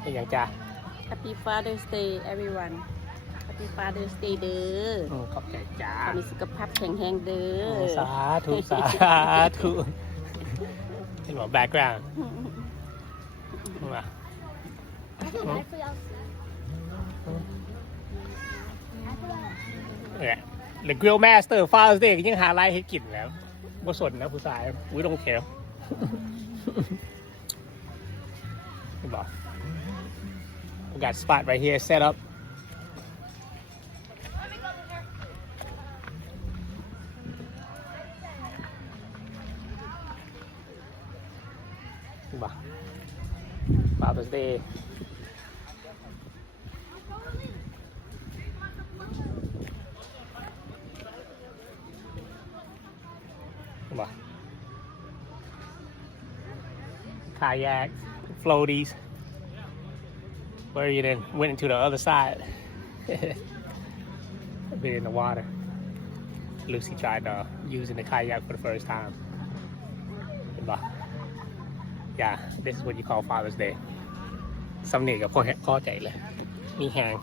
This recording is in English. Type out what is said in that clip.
เป็นอย่างจ้า Happy Father's Day everyone Happy Father's Day เด้อ ขอบใจจ้า ขอมีสุขภาพแข็งแรงเด้อ สาธุสาธุเห็นบอกแบ็กกราวด์ว่าเนี่ยหรือกริลแมสเตอร์ฟาสเดย์ก็ยังหาอะไรให้กินแล้วบ่สนนะผู้ชายอุ้ยต้องเขียวเห็นบอก We got a spot right here set up Father's Day บ่ kayak floaties where you then went into the other side been in the water Lucy tried using the kayak for the first time เห็นบ่Yeah, this is what you call Father's Day สำเนียงกับพ่อใจเลยมีแหง